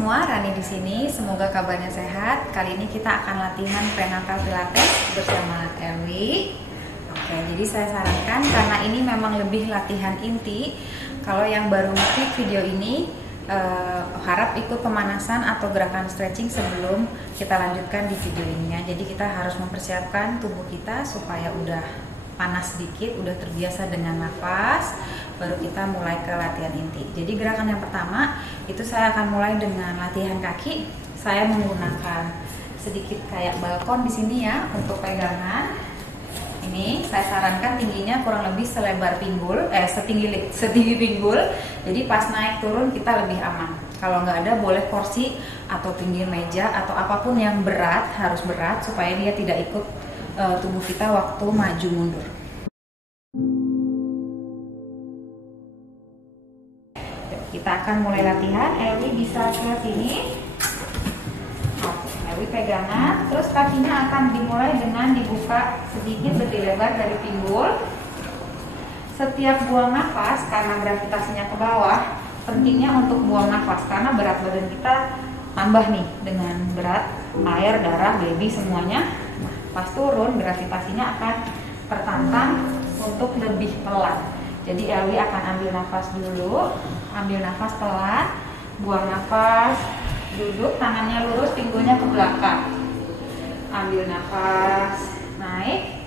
semua, Rani di sini. Semoga kabarnya sehat. Kali ini kita akan latihan prenatal pilates bersama Elwi. Oke, jadi saya sarankan karena ini memang lebih latihan inti. Kalau yang baru ngeklik video ini, harap ikut pemanasan atau gerakan stretching sebelum kita lanjutkan di video ini ya. Jadi kita harus mempersiapkan tubuh kita supaya udah panas sedikit, udah terbiasa dengan nafas, baru kita mulai ke latihan inti. Jadi gerakan yang pertama itu saya akan mulai dengan latihan kaki. Saya menggunakan sedikit kayak balkon di sini ya untuk pegangan. Ini saya sarankan tingginya kurang lebih selebar pinggul, setinggi pinggul. Jadi pas naik turun kita lebih aman. Kalau nggak ada boleh kursi atau pinggir meja atau apapun yang berat, harus berat supaya dia tidak ikut tubuh kita waktu maju mundur. Kita akan mulai latihan. Elwi bisa ke sini. Elwi pegangan, terus kakinya akan dimulai dengan dibuka sedikit lebih lebar dari pinggul. Setiap buang nafas, karena gravitasinya ke bawah, pentingnya untuk buang nafas karena berat badan kita tambah nih dengan berat air, darah, baby semuanya. Pas turun gravitasinya akan tertantang untuk lebih pelan. Jadi Elwi akan ambil nafas dulu, ambil nafas pelan, buang nafas, duduk, tangannya lurus, pinggulnya ke belakang. Ambil nafas, naik,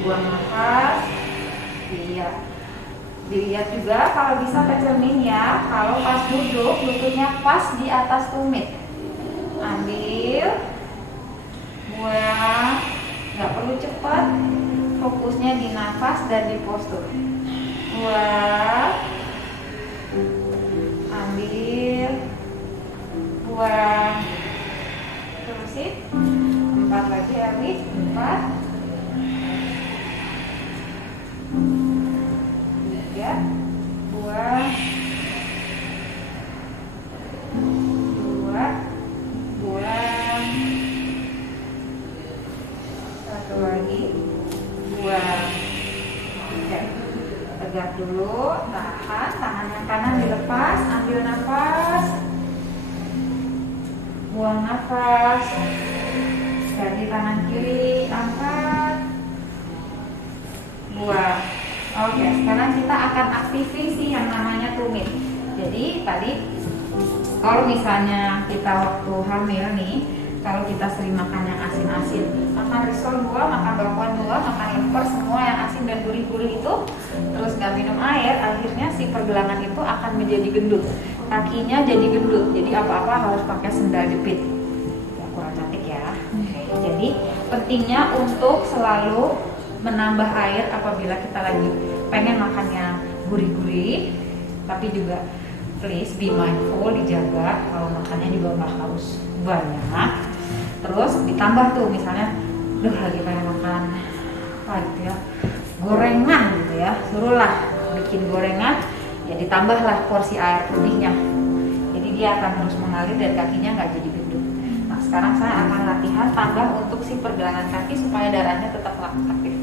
buang nafas. Dilihat juga kalau bisa ke cermin ya. Kalau pas duduk, lututnya pas di atas tumit. Ambil, buang, nggak perlu cepat, fokusnya di nafas dan di postur. Buang, ambil, buang, terusin. 4 lagi Elwi, 4, 3, buang, 2, buang, 1 lagi, buang. Oke, tegak dulu, tahan, tangan yang kanan dilepas, ambil nafas, buang nafas, ganti tangan kiri, angkat, buang. Oke, sekarang kita akan aktivasi yang namanya tumit. Jadi tadi kalau misalnya kita waktu hamil nih, kalau kita sering makan yang asin-asin, makan risol 2, makan bakwan 2, makan impor semua yang asin dan gurih-gurih itu, terus nggak minum air, akhirnya si pergelangan itu akan menjadi gendut, kakinya jadi gendut. Jadi apa-apa harus pakai sendal jepit. Ya, kurang cantik ya. Jadi pentingnya untuk selalu menambah air apabila kita lagi pengen makan yang gurih-gurih, tapi juga please be mindful, dijaga kalau makannya juga nggak harus banyak. Terus ditambah tuh misalnya, lagi pengen makan apa gitu ya, gorengan gitu ya, suruhlah bikin gorengan, ya ditambahlah porsi air putihnya. Jadi dia akan terus mengalir dan kakinya nggak jadi gendut. Nah sekarang saya akan latihan tambah untuk si pergelangan kaki supaya darahnya tetap aktif.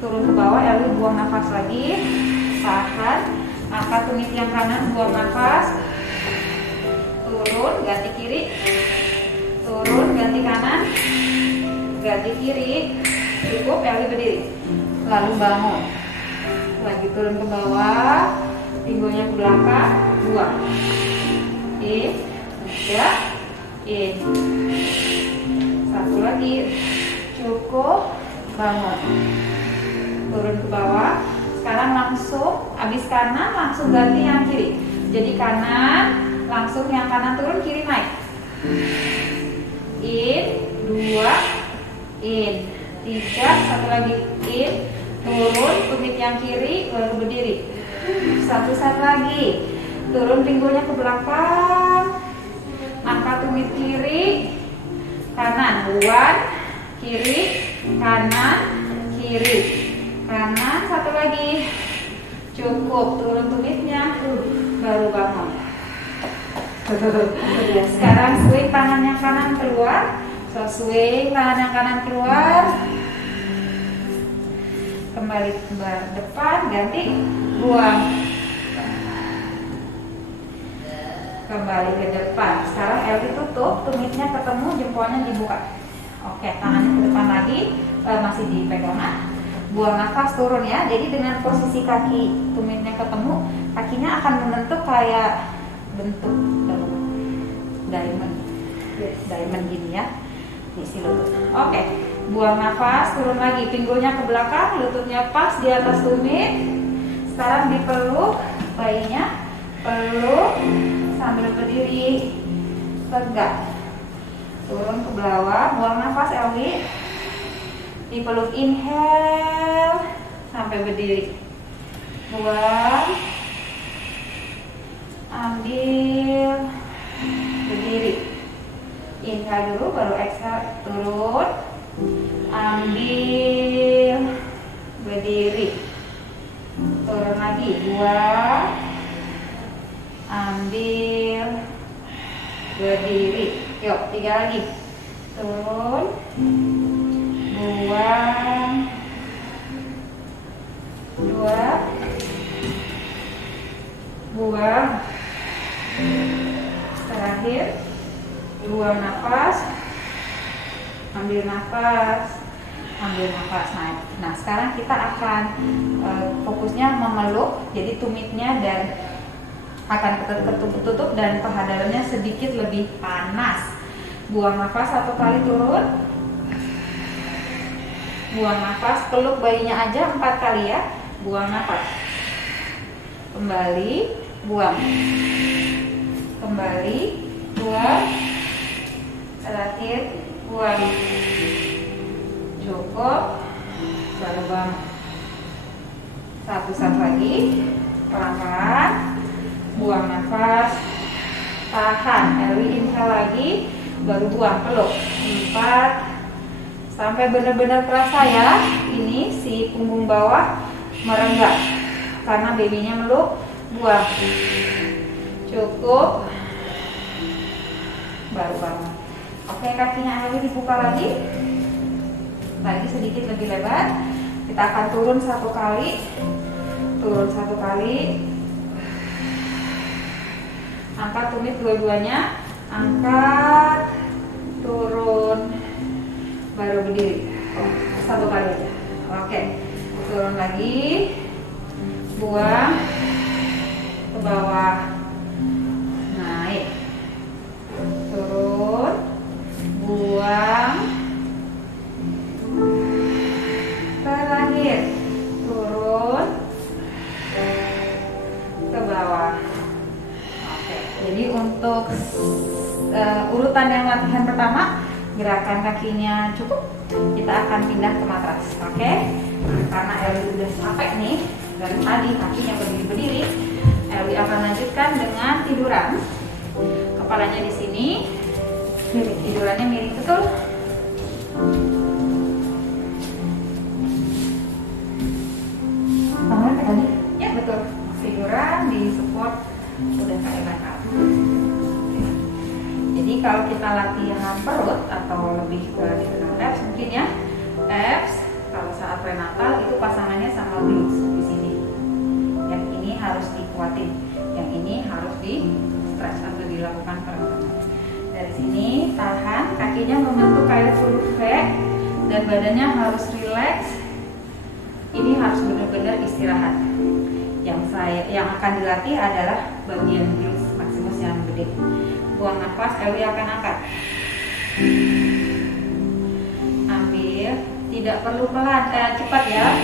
Turun ke bawah, Elwi buang nafas lagi, tahan, angkat tumit yang kanan, buang nafas, turun, ganti kiri, turun, ganti kanan, ganti kiri, cukup, Elwi berdiri, lalu bangun, lagi turun ke bawah, pinggulnya ke belakang, buang, in, 3, in, 1 lagi, cukup, bangun, turun ke bawah. Sekarang langsung habis kanan langsung ganti yang kiri. Jadi kanan langsung yang kanan turun, kiri naik. In, 2, in, 3, 1 lagi, in, turun, tumit yang kiri, baru berdiri. 1 lagi, turun pinggulnya ke belakang, angkat tumit kiri, kanan, buan, kiri, kanan, kiri, kanan, 1 lagi, cukup, turun tumitnya, baru bangun. Sekarang swing tangan yang kanan keluar, swing tangan yang kanan keluar, kembali ke depan, ganti, buang, kembali ke depan. Sekarang Elwi tutup, tumitnya ketemu, jempolnya dibuka. Oke, tangannya ke depan lagi, masih dipegangan. Buang nafas, turun ya. Jadi dengan posisi kaki tumitnya ketemu, kakinya akan membentuk kayak bentuk diamond. Diamond gini ya. Isi lutut. Oke, buang nafas, turun lagi, pinggulnya ke belakang, lututnya pas di atas tumit. Sekarang dipeluk bayinya, peluk sambil berdiri tegak. Turun ke bawah, buang nafas Elwi. Dipeluk, inhale sampai berdiri. Buang, ambil, berdiri. Inhale dulu, baru exhale, turun, ambil, berdiri. Turun lagi, buang, ambil, berdiri. Yuk, 3 lagi. Turun, buang, 2, buang. Terakhir, buang nafas, ambil nafas, ambil nafas, naik. Nah, sekarang kita akan fokusnya memeluk, jadi tumitnya dan akan ketutup dan paha dalamnya sedikit lebih panas. Buang nafas 1 kali, turun. Buang nafas, peluk bayinya aja 4 kali ya. Buang nafas. Kembali, buang. Kembali, buang. Terakhir, buang. Cukup. Baru buang. Satu lagi. Pelan-pelan. Buang nafas. Tahan. Elwi inhale lagi. Baru buang, peluk. 4. Sampai benar-benar terasa ya, ini si punggung bawah merenggang karena babynya meluk. Buang. Cukup. Baru bangun. Oke, kakinya Elwi dibuka lagi. Lagi sedikit lebih lebar. Kita akan turun 1 kali. Turun 1 kali. Angkat tumit dua-duanya. Angkat. Turun. Baru berdiri. 1 kali aja. Oke. Turun lagi. Buang. Ke bawah. Naik. Turun. Buang. Terakhir. Turun. Ke bawah. Oke. Jadi untuk urutan yang latihan pertama, gerakan kakinya cukup, kita akan pindah ke matras. Oke? Karena Elwi udah capek nih dari tadi kakinya berdiri, Elwi akan lanjutkan dengan tiduran. Kepalanya di sini, tidurannya miring betul. Tangan tadi? Ya betul. Tiduran di support udah kayak bakal. Jadi kalau kita latihan perut atau lebih ke dikenal abs mungkin ya, abs kalau saat prenatal itu pasangannya sama glutes di sini. Yang ini harus dikuatin, yang ini harus di stretch atau dilakukan peregangan. Dari sini tahan, kakinya membentuk kayak huruf V dan badannya harus rileks. Ini harus benar-benar istirahat. Yang akan dilatih adalah bagian glutes maximus yang gede. Buang nafas, Elwi akan angkat. Ambil, tidak perlu pelan, cepat ya.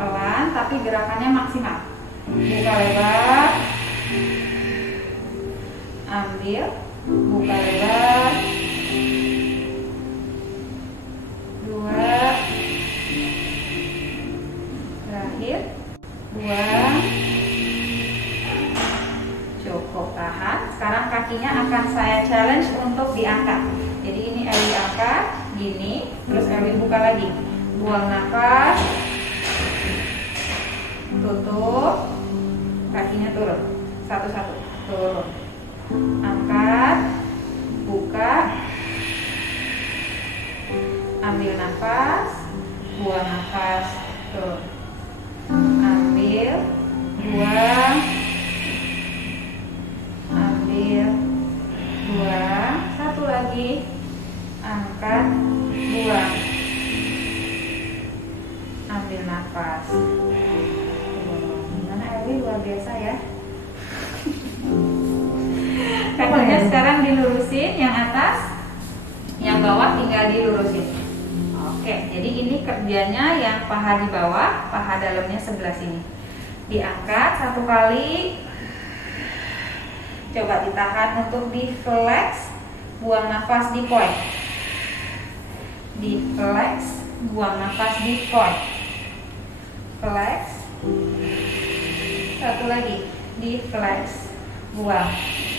Pelan, tapi gerakannya maksimal. Buka lebar. Ambil, buka lebar. 2. Terakhir, buang. Cukup, tahan. Sekarang kakinya akan saya challenge untuk diangkat. Jadi ini Elwi angkat, gini, terus Elwi buka lagi. Buang nafas. Tutup. Kakinya turun. Satu-satu. Turun. Angkat. Buka. Ambil nafas. Buang nafas. Turun. Ambil. Buang. Kakinya sekarang dilurusin, yang atas, yang bawah tinggal dilurusin. Oke, jadi ini kerjanya yang paha di bawah, paha dalamnya sebelah sini. Diangkat 1 kali. Coba ditahan untuk di flex, buang nafas di point. Di flex, buang nafas di point. Flex. 1 lagi, di flex, buang.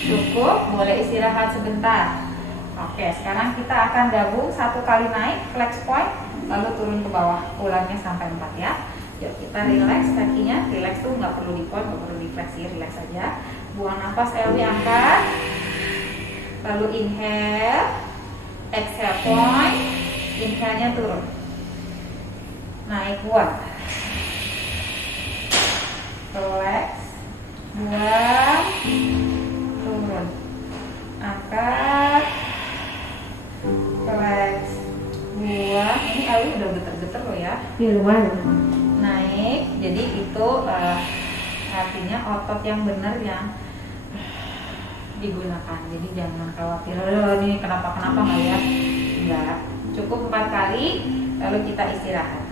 Cukup, boleh istirahat sebentar. Oke, sekarang kita akan gabung 1 kali naik flex point, lalu turun ke bawah, ulangnya sampai 4 ya. Yuk kita relax kakinya, relax tuh nggak perlu di point, nggak perlu di flex ya, relax aja. Buang nafas, LB angkat, lalu inhale, exhale point, inhale-nya turun, naik buang, relax, buang, turun, angkat, relax, buang. Ini Elwi udah geter-geter loh ya. Iya lumayan. Naik, jadi itu artinya otot yang benar yang digunakan. Jadi jangan khawatir, ini kenapa nggak ya? Enggak, cukup 4 kali, lalu kita istirahat.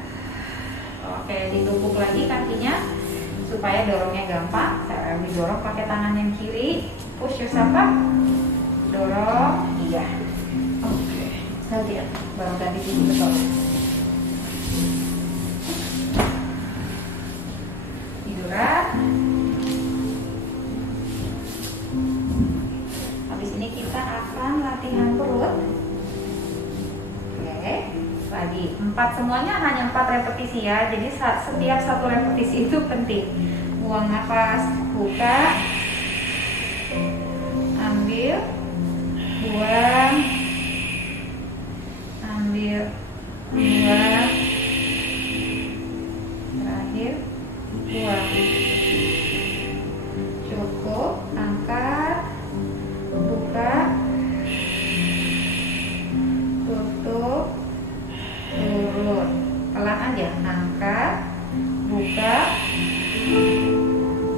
Oke, ditumpuk lagi kakinya supaya dorongnya gampang. Saya dorong pakai tangan yang kiri, push yourself up, dorong, iya. Oke, lagi ya, baru tadi betul. Tiduran. Habis ini kita akan latihan perut. Oke, lagi 4, semuanya hanya 4 repetisi ya. Jadi setiap 1 repetisi itu penting. Buang nafas, buka, ambil, buang, ambil, buang, terakhir, buang. Cukup, angkat, buka, tutup, turun. Pelan aja, angkat, buka,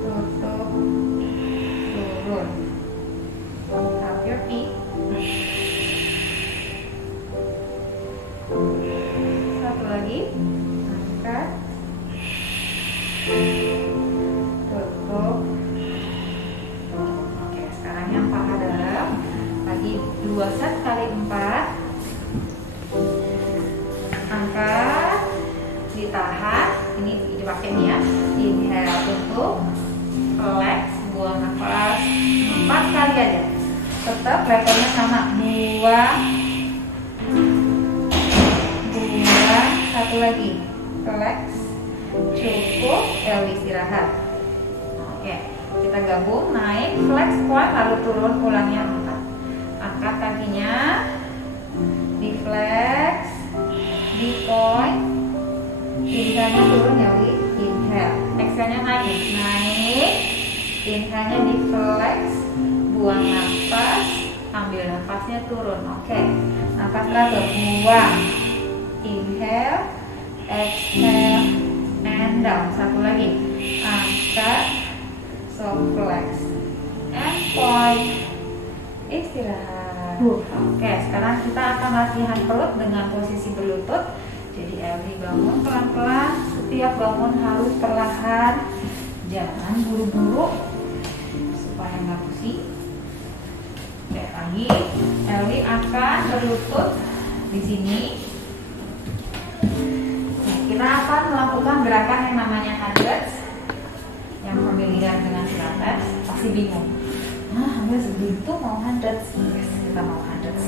tutup, turun. Tap your feet. Satu lagi, angkat, tutup. Oke, sekarang yang paha dalam lagi 2 set kali 4. Angkat, ditahan, ini dipakai nih ya. Inhale untuk relax, buang nafas 4 kali aja. Tetap levelnya sama, buang, buang, 1 lagi, relax, cukup, istirahat. Oke, kita gabung, naik flex point, lalu turun, pulangnya 4. Angkat kakinya, di flex, di point, inhale-nya turun ya Wi, inhale, exhale-nya naik, inhale-nya di flex, buang nafas, ambil nafasnya turun. Oke, nafas terakhir, buang, inhale, exhale, and down. 1 lagi, angkat, soft flex, and point, istirahat. Oke, sekarang kita akan latihan perut dengan posisi berlutut. Jadi Elvi bangun pelan-pelan, setiap bangun harus perlahan, jangan buru-buru supaya nggak pusing. Oke, lagi Elvi akan berlutut di sini. Nah, kita akan melakukan gerakan yang namanya hundreds. Yang familiar dengan pilates pasti bingung. Hampir segitu mau hundreds, yes, kita mau hundreds.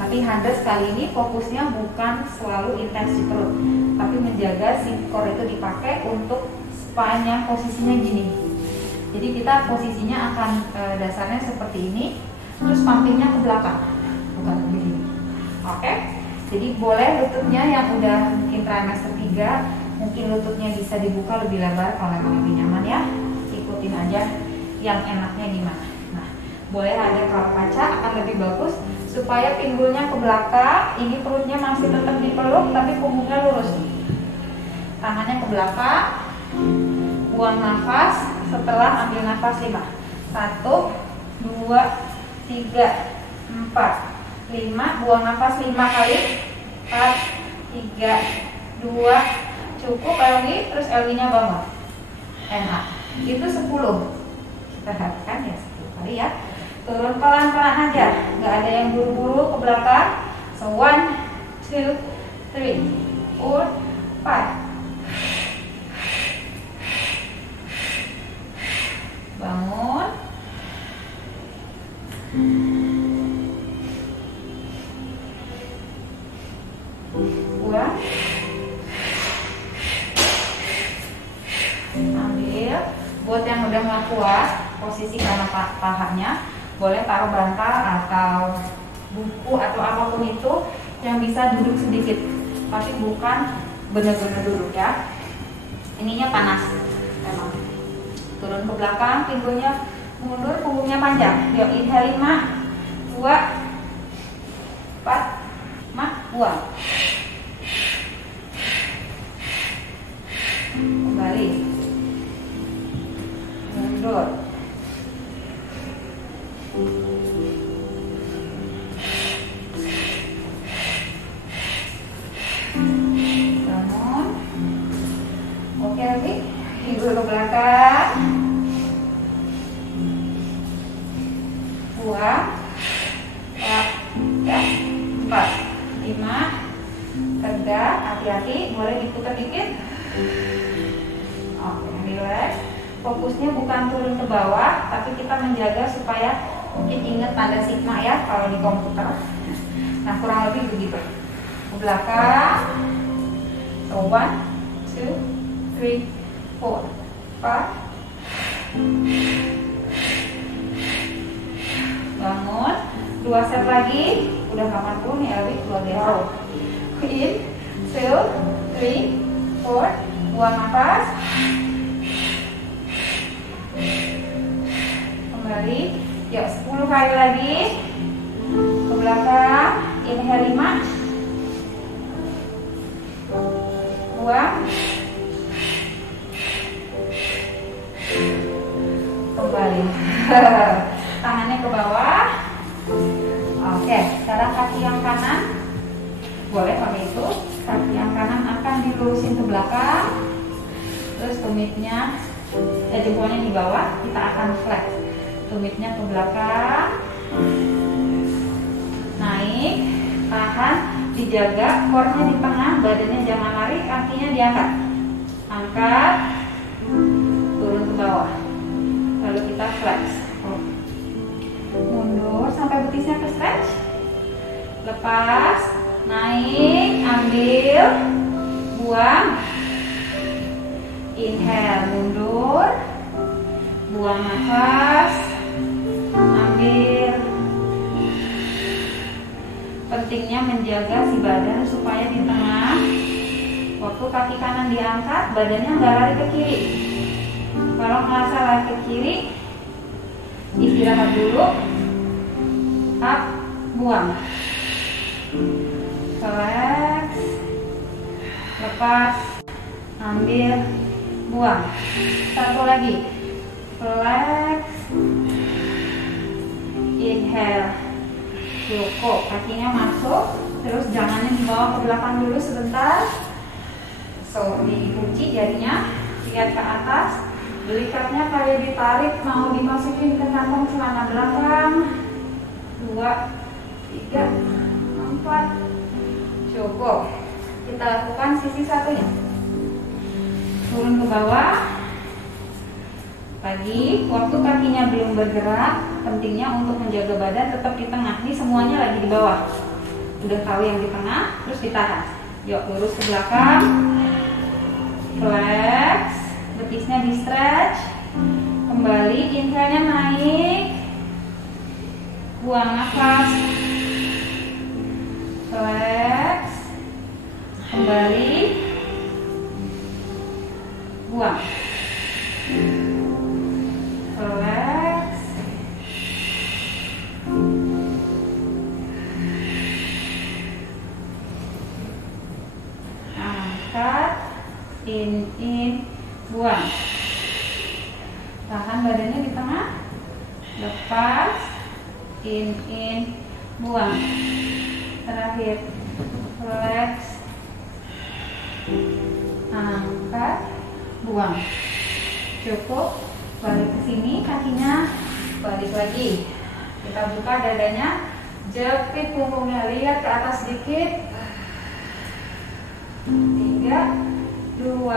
Tapi hundreds kali ini fokusnya bukan selalu intens di perut, tapi menjaga si core itu dipakai untuk spine-nya posisinya gini. Jadi kita posisinya akan dasarnya seperti ini, terus pumpingnya ke belakang, bukan begini. Oke? Jadi boleh lututnya yang udah mungkin trimester 3, mungkin lututnya bisa dibuka lebih lebar kalau memang lebih nyaman ya. Ikutin aja yang enaknya gimana. Boleh ada kalau kaca akan lebih bagus supaya pinggulnya ke belakang, ini perutnya masih tetap dipeluk tapi punggungnya lurus. Tangannya ke belakang, buang nafas, setelah ambil nafas 5. 1, 2, 3, 4, 5. Buang nafas 5 kali. 4, 3, 2. Cukup LW, terus LW-nya bangun. Enak. Itu 10. Kita perhatikan ya 10 kali ya. Turun pelan-pelan aja, nggak ada yang buru-buru ke belakang. So 1, 2, 3, 4, 5. Bangun. Buang. Ambil. Buat yang udah nggak kuat posisi karena pahanya, boleh taruh bantal atau buku atau apapun itu yang bisa duduk sedikit, tapi bukan benar-benar duduk ya. Ininya panas memang. Turun ke belakang, pinggulnya mundur, punggungnya panjang. Yuk, inhale 5, 2, 4, 5, buang. Kembali. Mundur. Bangun. Oke, lagi pinggul ke belakang. Buang. 3, 4, 5. Tegak, hati-hati, boleh diputar dikit. Oke, relax. Fokusnya bukan turun ke bawah, tapi kita menjaga supaya mungkin ingat tanda sigma ya kalau di komputer. Nah, kurang lebih begitu. Ke belakang. So 1, 2, 3, 4, 5. Bangun. 2 set lagi. Udah 80 nih Elwi, luar biasa. In, 2, 3, 4. Buang nafas. Kembali. Yuk, 10 kali lagi. Ke belakang. Inhale 5. Buang. Kembali. Tangannya ke bawah. Oke, sekarang kaki yang kanan. Boleh pakai itu. Kaki yang kanan akan dilurusin ke belakang. Terus tumitnya, jempolnya di bawah. Kita akan flex. Tumitnya ke belakang. Naik. Tahan. Dijaga. Core-nya di tengah. Badannya jangan lari. Kakinya diangkat. Angkat. Turun ke bawah. Lalu kita flex. Mundur sampai betisnya ke stretch. Lepas. Naik. Ambil. Buang. Inhale. Mundur. Buang nafas. Ambil. Pentingnya menjaga si badan supaya di tengah. Waktu kaki kanan diangkat, badannya nggak lari ke kiri. Kalau ngerasa lari ke kiri, istirahat dulu. Up, buang. Relax. Lepas. Ambil. Buang. Satu lagi. Relax. Inhale. Cukup. Kakinya masuk. Terus jangannya dibawa ke belakang dulu sebentar. So, dikunci jarinya. Lihat ke atas. Belikatnya kayak ditarik. Mau dimasukin ke kantong celana belakang. 2, 3, 4. Cukup. Kita lakukan sisi satunya. Turun ke bawah. Lagi, waktu kakinya belum bergerak, pentingnya untuk menjaga badan tetap di tengah. Ini semuanya lagi di bawah. Udah tahu yang di tengah, terus ditahan. Yuk, lurus ke belakang. Flex. Betisnya di stretch. Kembali, inhalenya naik. Buang nafas. Flex. Kembali. Buang. Relax. Angkat. In, buang. Tahan badannya di tengah. Lepas. in, buang. Terakhir, relax, angkat, buang. Cukup. Balik ke sini, kakinya balik lagi. Kita buka dadanya, jepit punggungnya, lihat ke atas sedikit. 3, 2, 1.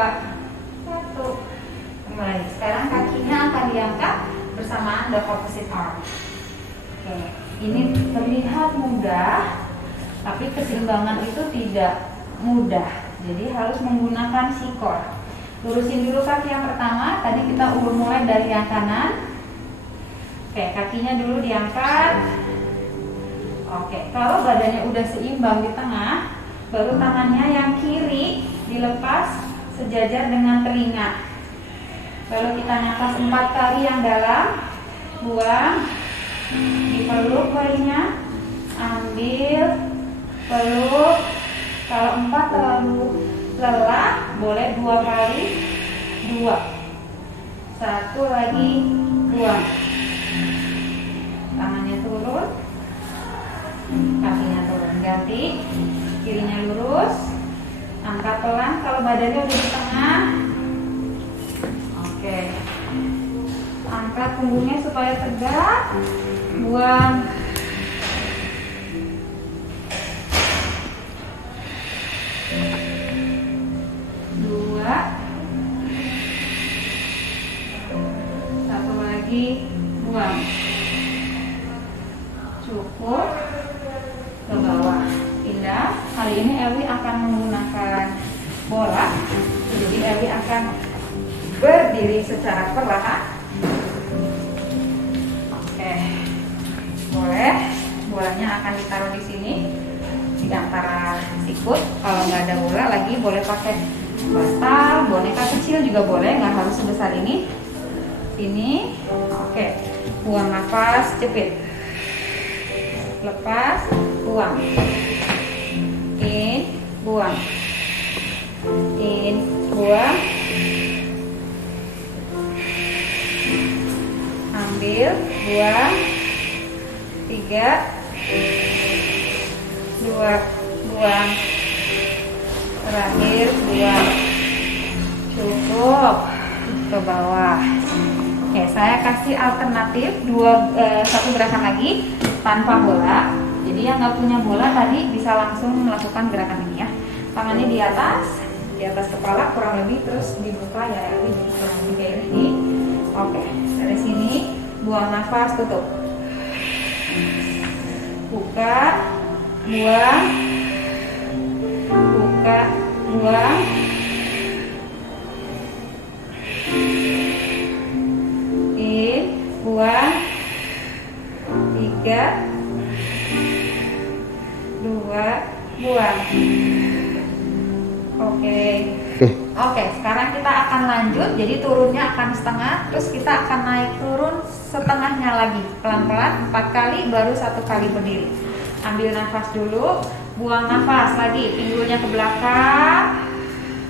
Kembali. Sekarang kakinya akan diangkat bersamaan the opposite arm. Oke, ini terlihat mudah, tapi keseimbangan itu tidak mudah. Jadi harus menggunakan sikor. Lurusin dulu kaki yang pertama. Tadi kita mulai dari yang kanan. Oke, kakinya dulu diangkat. Oke, kalau badannya udah seimbang di tengah, baru tangannya yang kiri dilepas sejajar dengan telinga. Lalu kita nafas 4 kali yang dalam, buang, dipeluk bayinya, ambil, peluk. Kalau 4 terlalu lelah, boleh 2 kali, 2, 1 lagi, buang. Tangannya turun, kakinya turun, ganti, kirinya lurus, angkat pelan. Kalau badannya udah di tengah, oke, angkat punggungnya supaya tegak, buang. Dua, 1 lagi, buang. Cukup. Ke bawah, pindah. Kali ini Elwi akan menggunakan bola. Jadi Elwi akan berdiri secara perlahan. Oke, boleh. Bolanya akan ditaruh di sini di antara sikut. Kalau nggak ada bola lagi, boleh pakai bantal, boneka kecil juga boleh, nggak harus sebesar ini. Sini, oke. Buang nafas, jepit. Lepas, buang. In, buang. In, buang. Ambil, buang. 3, 2, buang. Terakhir, buang. Cukup. Ke bawah. Oke, saya kasih alternatif 1 gerakan lagi tanpa bola. Jadi yang nggak punya bola tadi bisa langsung melakukan gerakan ini ya. Tangannya di atas kepala kurang lebih, terus dibuka ya, ini kurang lebih kayak ini. Oke, dari sini buang nafas, tutup. Buka, buang, buka, buang. In, buang. 3, 2, buang. Oke, sekarang kita akan lanjut. Jadi turunnya akan setengah, terus kita akan naik turun setengahnya lagi, pelan-pelan 4 kali, baru 1 kali berdiri. Ambil nafas dulu, buang nafas lagi, pinggulnya ke belakang,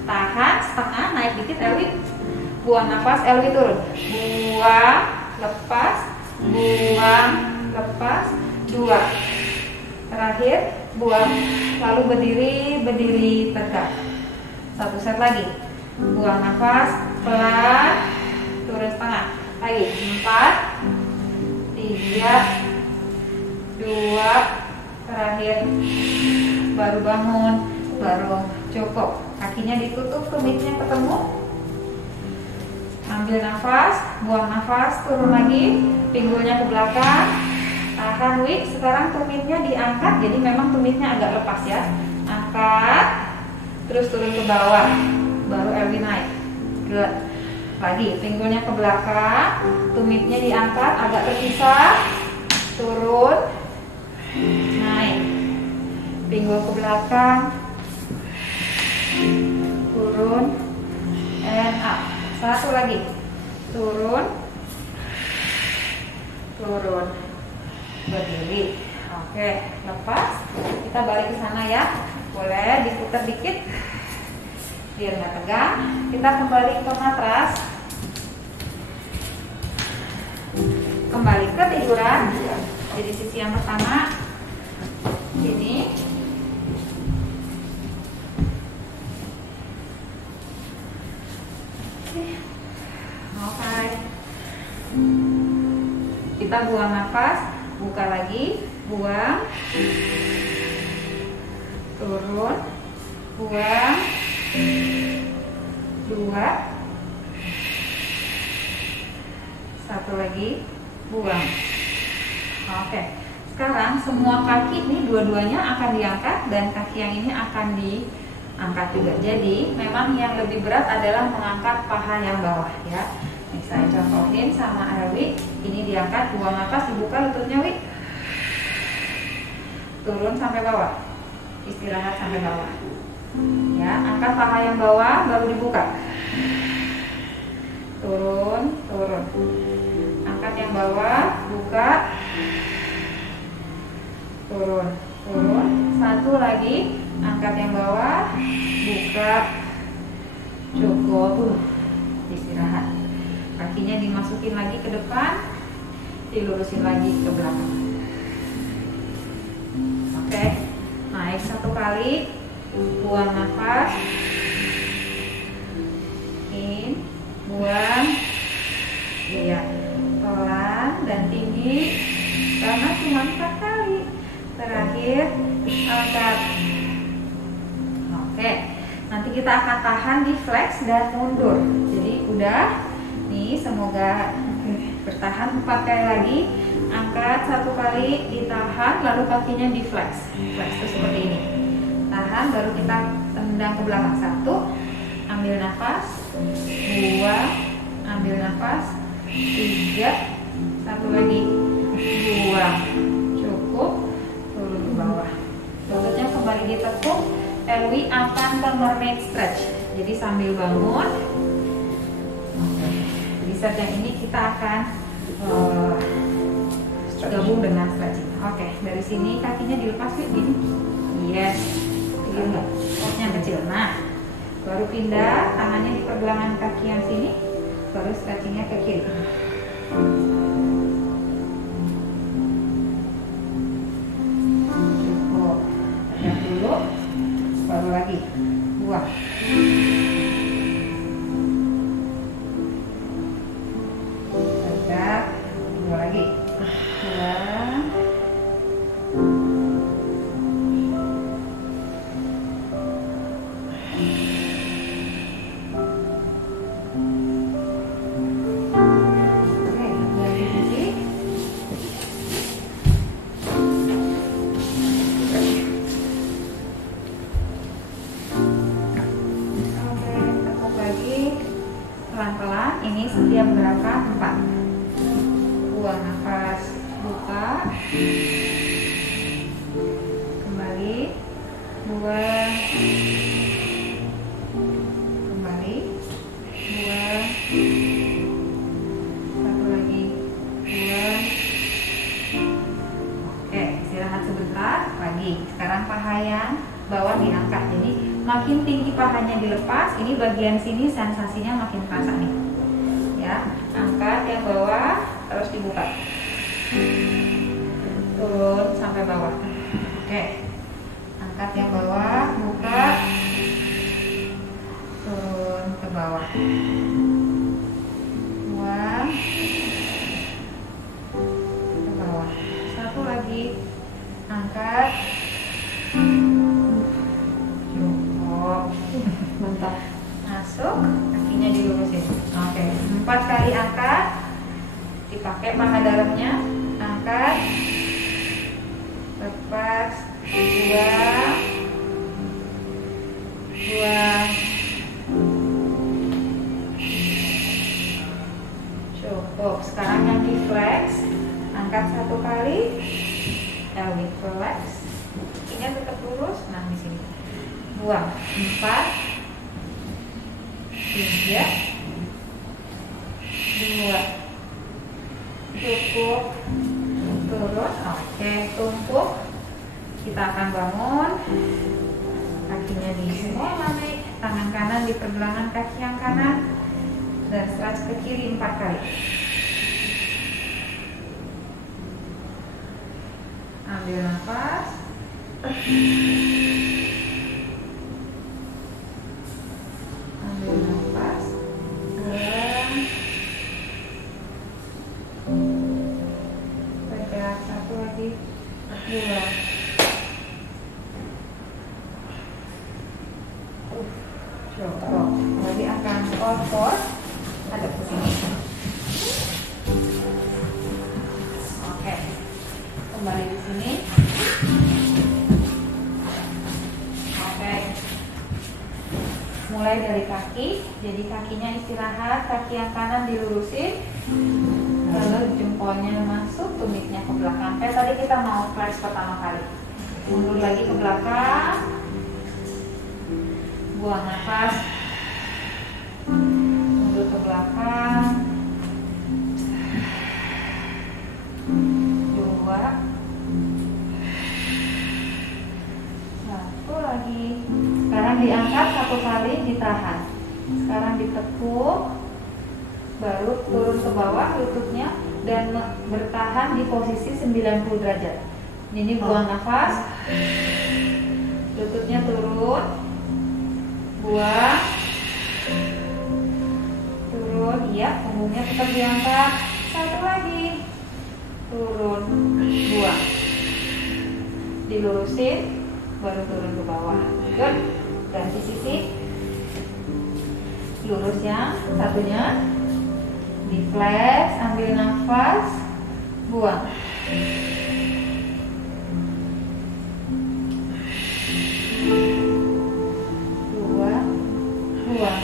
tahan setengah, naik dikit Elwi, buang nafas, Elwi turun, buang, lepas, buang, lepas, 2, terakhir, buang, lalu berdiri tegak. 1 set lagi, buang nafas, pelan, turun setengah, lagi, 4, 3, 2, terakhir, baru bangun, baru cukup. Kakinya ditutup, tumitnya ketemu. Ambil nafas, buang nafas, turun lagi, pinggulnya ke belakang, tahan Wi. Sekarang tumitnya diangkat, jadi memang tumitnya agak lepas ya. Angkat, terus turun ke bawah, baru Elwi naik. Lagi, pinggulnya ke belakang, tumitnya diangkat, agak terpisah, turun, naik, pinggul ke belakang, turun, and up. 1 lagi, turun, turun, berdiri. Oke, lepas. Kita balik ke sana ya. Boleh diputar dikit biar nggak tegang. Kita kembali ke matras, kembali ke tiduran. Jadi sisi yang pertama ini. Oke. Kita buang nafas, buka lagi, buang, turun, buang, 2, 1 lagi, buang. Oke, sekarang semua kaki ini dua-duanya akan diangkat dan kaki yang ini akan diangkat juga. Jadi memang yang lebih berat adalah mengangkat paha yang bawah ya. Nih, saya contohin sama Erwi. Ini diangkat, buang nafas, dibuka lututnya, Wi. Turun sampai bawah, istirahat sampai bawah. Ya, angkat paha yang bawah, baru dibuka. Turun, turun. Angkat yang bawah, buka. Turun, turun. 1 lagi, angkat yang bawah, buka. Cukup. Istirahat. Kakinya dimasukin lagi ke depan, dilurusin lagi ke belakang. Oke, naik 1 kali, buang nafas, in, buang, iya, pelan dan tinggi, karena cuma 4 kali. Terakhir, angkat. Oke, nanti kita akan tahan di flex dan mundur. Jadi udah. Nih, semoga bertahan 4 kali lagi. Angkat 1 kali, ditahan, lalu kakinya di flex. Flex itu seperti ini. Tahan, baru kita tendang ke belakang. 1, ambil nafas, 2, ambil nafas, 3, 1 lagi, buang. Cukup, turun ke bawah. Lututnya kembali ditekuk. Erwi akan ke mermaid stretch. Jadi sambil bangun. Set yang ini kita akan gabung dengan stretching. Oke, dari sini kakinya dilepas gini. Yes, yang kecil. Nah, baru pindah tangannya di pergelangan kaki yang sini, baru stretchingnya ke kiri. Cukup. Tegak dulu, baru lagi buang. Lagi, 2. Pelan-pelan, ini setiap gerakan 4. Buang nafas, buka, kembali, buang, kembali, buang, 1 lagi, buang. Oke, istirahat sebentar lagi. Sekarang paha yang bawah diangkat. Jadi makin tinggi pahanya dilepas, ini bagian sini sensasinya makin terasa nih. Ya, angkat yang bawah, terus dibuka. Turun sampai bawah. Oke. Angkat yang bawah, buka. Turun ke bawah. Buang. Ke bawah. 1 lagi. Angkat. Mantap. Masuk, kakinya dilurusin. Oke, 4 kali angkat. Dipakai paha dalamnya. Angkat. Lepas. Buang. Buang. Cukup. Sekarang yang di flex. Angkat 1 kali. Elbow flex. Kakinya tetap lurus. Nah, di sini. Buang. 4, 3, 2. Cukup. Turun. Oke, tumpuk. Kita akan bangun. Kakinya di semua naik. Tangan kanan di pergelangan kaki yang kanan. Dan stretch ke kiri 4 kali. Ambil nafas. Ambil nafas. Buang. Tegak. Satu lagi. Buang. Cukup. Jadi akan kotor. Ada ke sini. Oke. Kembali di sini. Oke. Mulai dari kaki. Jadi kakinya istirahat, kaki yang kanan dilurusin. Lalu jempolnya masuk, tumitnya ke belakang. Kayak tadi kita mau flex pertama kali. Mundur lagi ke belakang. Buang nafas. Mundur ke belakang. 2. 1 lagi. Sekarang diangkat 1 kali, ditahan. Sekarang ditekuk, baru turun ke bawah lututnya dan bertahan di posisi 90 derajat. Ini buang nafas. Lututnya turun. Buang. Turun, iya, punggungnya tetap diangkat. 1 lagi. Turun, buang. Dilurusin, baru turun ke bawah. Good. Ganti sisi. Lurus yang satunya. Di flex, ambil nafas, buang. Buang.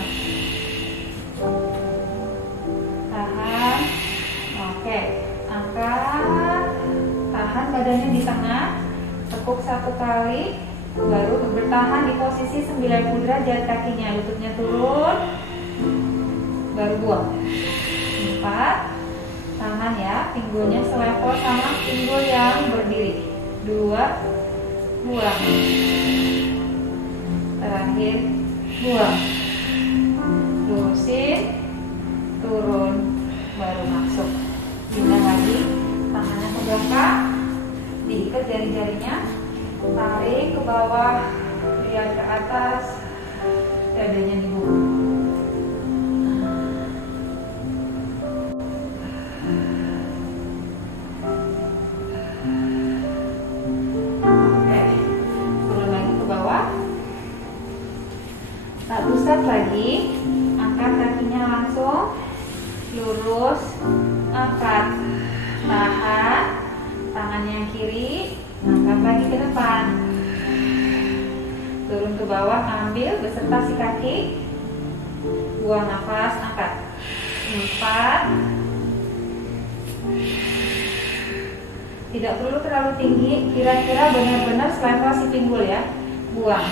Tahan. Oke, angkat. Tahan badannya di tengah. Tekuk 1 kali. Baru bertahan di posisi 90 derajat kakinya. Lututnya turun. Baru buang. 4. Tahan ya. Pinggulnya selevel sama pinggul yang berdiri. 2. Buang. Terakhir. Buang. Lurusin. Turun. Baru masuk. Pindah lagi. Tangannya ke belakang. Diikat jari-jarinya. Tarik ke bawah. Lihat ke atas. Dadanya dibuka. Oke. Turun lagi ke bawah. 1 set lagi. Angkat kakinya langsung. Lurus. Angkat. Tahan. Tangannya yang kiri. Angkat lagi ke depan. Turun ke bawah, ambil beserta si kaki. Buang nafas, angkat. 4. Tidak perlu terlalu tinggi, kira-kira benar-benar selevel si pinggul ya. Buang.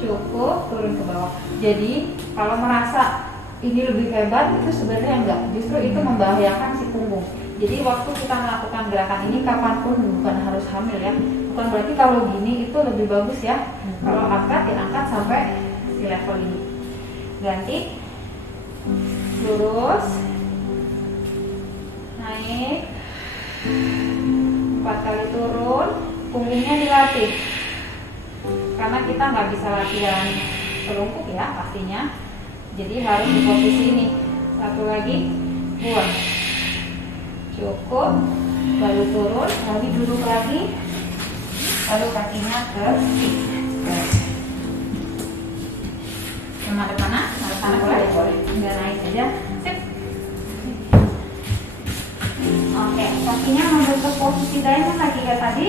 Cukup, turun ke bawah. Jadi kalau merasa ini lebih hebat, itu sebenarnya enggak. Justru itu membahayakan si punggung. Jadi waktu kita melakukan gerakan ini kapanpun, bukan harus hamil ya. Bukan berarti kalau gini itu lebih bagus ya. Kalau angkat, diangkat sampai di level ini. Ganti. Lurus. Naik. 4 kali turun. Punggungnya dilatih. Karena kita nggak bisa latihan telungkup ya pastinya. Jadi harus di posisi ini. 1 lagi. Buang. Cukup. Baru turun. Lalu duduk lagi. Lalu kakinya ke kiri. Sama ada mana? Ada sana boleh? Boleh. Enggak naik saja. Sip. Oke, kakinya membentuk posisi diamond lagi kayak tadi.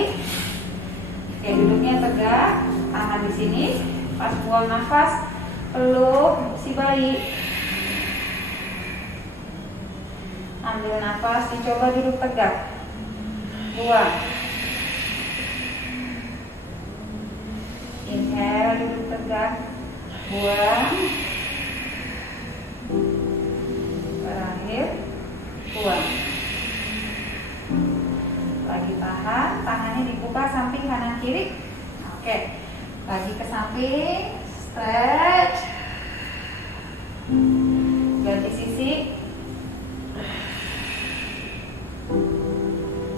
Oke, duduknya tegak. Tahan di sini. Pas buang nafas, peluk si bayi. Ambil nafas, dicoba duduk tegak. Buang. Inhale, duduk tegak. Buang. Terakhir, buang. Lagi tahan, tangannya dibuka samping kanan kiri. Oke, lagi ke samping, stretch. Ganti sisi.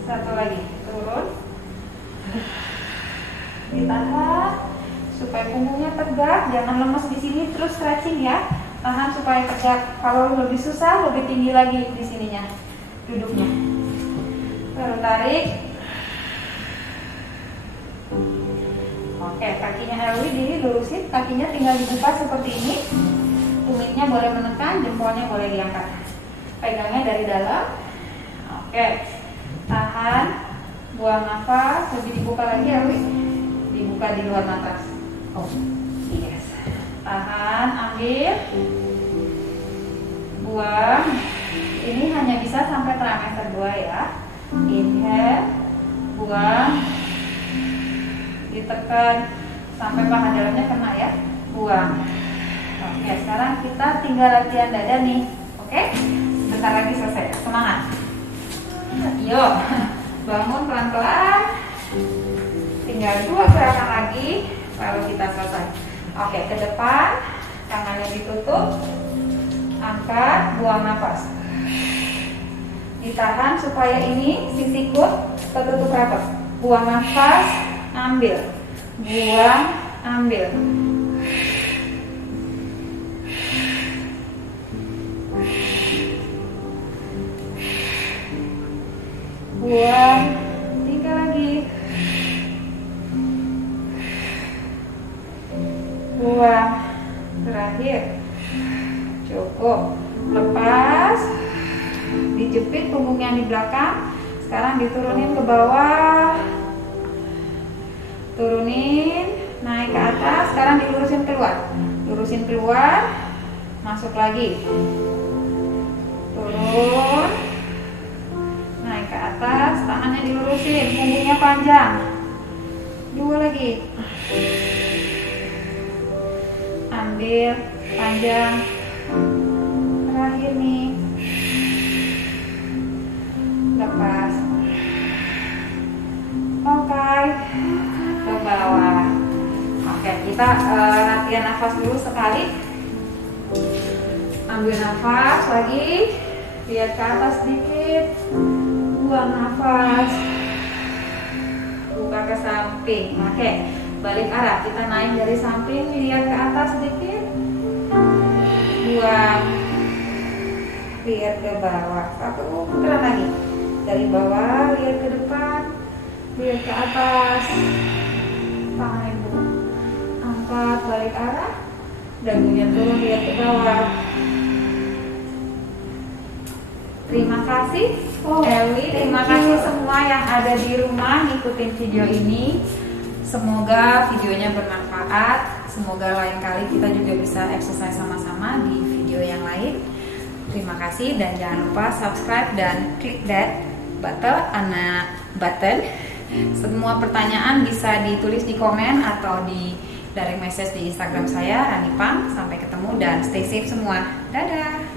Satu lagi, turun. Ditahan supaya punggungnya tegak, jangan lemes di sini, terus stretching ya. Tahan supaya tegak. Kalau lebih susah, lebih tinggi lagi di sininya duduknya. Baru tarik. Oke, kakinya Elwi dilurusin, kakinya tinggal dibuka seperti ini. Tumitnya boleh menekan, jempolnya boleh diangkat. Pegangnya dari dalam. Oke, tahan, buang nafas, lebih dibuka lagi Elwi. Dibuka di luar matras. Oh, yes. Tahan, ambil, buang. Ini hanya bisa sampai trimester 2 ya. Inhale, buang, ditekan sampai paha dalamnya kena ya, buang. Oke, sekarang kita tinggal latihan dada nih. Oke, sebentar lagi selesai. Semangat. Yuk, bangun pelan-pelan. Tinggal 2 gerakan lagi, lalu kita selesai. Oke, ke depan, tangannya ditutup, angkat, buang nafas. Ditahan supaya ini si sikut tertutup rapat. Buang nafas, ambil, buang, ambil. Buang, 3 lagi. Buang, terakhir. Cukup. Lepas, dijepit punggungnya di belakang. Sekarang diturunin ke bawah. Turunin, naik ke atas. Sekarang dilurusin keluar. Lurusin keluar, masuk lagi. Turun, naik ke atas, tangannya dilurusin, punggungnya panjang. 2 lagi. Ambil, panjang. Terakhir nih. Lepas. Oke, ke bawah. Oke, kita latihan nafas dulu sekali. Ambil nafas lagi, lihat ke atas sedikit, buang nafas, buka ke samping. Oke, balik arah, kita naik dari samping, lihat ke atas sedikit, buang, lihat ke bawah. 1 putaran lagi, dari bawah lihat ke depan, lihat ke atas, tangan ibu angkat, balik arah, dagunya turun, lihat ke bawah. Terima kasih Elwi, terima kasih semua yang ada di rumah ngikutin video ini. Semoga videonya bermanfaat. Semoga lain kali kita juga bisa exercise sama-sama di video yang lain. Terima kasih dan jangan lupa subscribe dan klik that button. Semua pertanyaan bisa ditulis di komen atau di direct message di Instagram saya, Rani Pang. Sampai ketemu dan stay safe semua. Dadah.